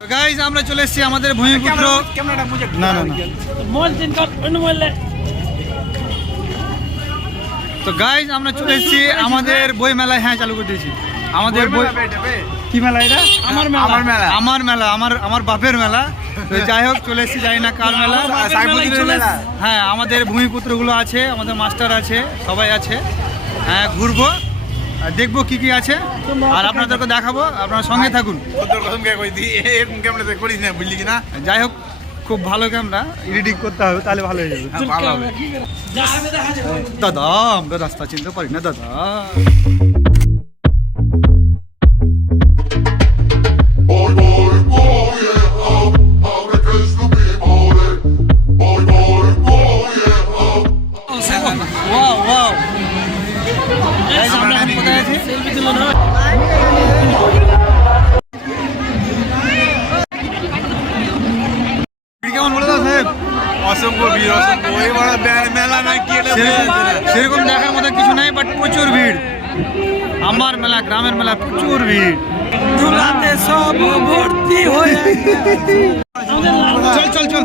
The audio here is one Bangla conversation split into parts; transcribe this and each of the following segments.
গাইস আমরা চলে এসেছি আমাদের ভূমিপুত্র না না না তো গাইস আমরা চলে এসেছি আমাদের বই মেলায়। হ্যাঁ চালু করে দিয়েছি আমাদের বই কি মেলা এটা? আমার মেলা আমার বাপের মেলা। তো যাই হোক চলে এসেছি, জানি না কার মেলা। হ্যাঁ আমাদের ভূমিপুত্রগুলো আছে, আমাদের মাস্টার আছে, সবাই আছে। হ্যাঁ ঘুরবো, দেখবো কি কি আছে আর আপনাদেরকে দেখাবো, আপনারা সঙ্গে থাকুন। যাই হোক খুব ভালো ক্যামেরা, এডিটিং করতে হবে তাহলে ভালো হয়ে যাবে। দাদা আমরা রাস্তা চিনতে পারি না দাদা। সেরকম দেখার মতো কিছু নাই, বাট প্রচুর ভিড়। আমার মেলা, গ্রামের মেলা, প্রচুর ভিড়। সব ভর্তি হয়ে চল চল চল।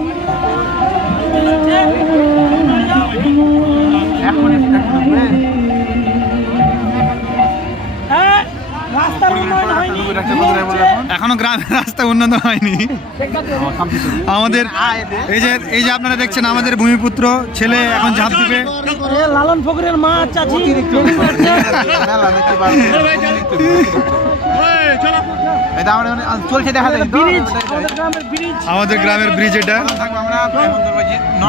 এখনো গ্রামের রাস্তা উন্নত হয়নি আমাদের। এই যে আপনারা দেখছেন আমাদের ভূমিপুত্র ছেলে এখন ঝাঁপ দিবে। লালন ফকিরের মা চাচি আমাদের গ্রামের ব্রিজ, এটা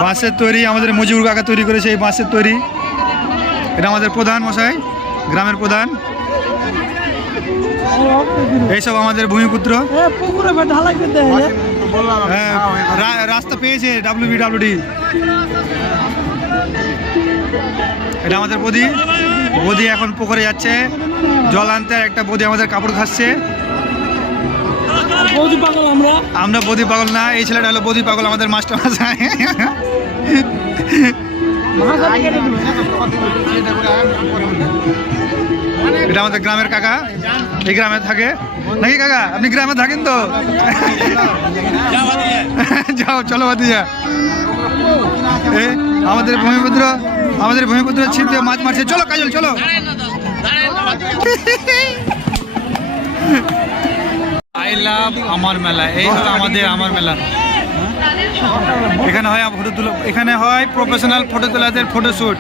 বাঁশের তৈরি, আমাদের মজিবুর কাকা তৈরি করেছে এই বাঁশের তৈরি। এটা আমাদের প্রধান মশাই, গ্রামের প্রধান। এইসব আমাদের ভূমিপুত্র। রাস্তা পেয়েছে WBWD। এটা আমাদের বদি। বদি এখন পুকুরে যাচ্ছে জল আনতে, আর একটা বদি আমাদের কাপড় খাচ্ছে। আমরা বদি পাগল না, এই ছেলেটা হলো বদি পাগল, আমাদের মাস্টার মশাই। এটা আমাদের গ্রামের কাকা, এই গ্রামে থাকে নাকি কাকা? আপনি গ্রামে থাকেন তো? যাও চলো বাদিয়া। আমাদের ভূমিপুত্র ছিপ দিয়ে মাছ মারছে। চলো কাজল চলো। আই লাভ আমার মেলা। এই হলো আমাদের আমার মেলা। এখানে হয় ফটো তুলো, এখানে হয় প্রফেশনাল ফটো তোলাদের ফটোশ্যুট।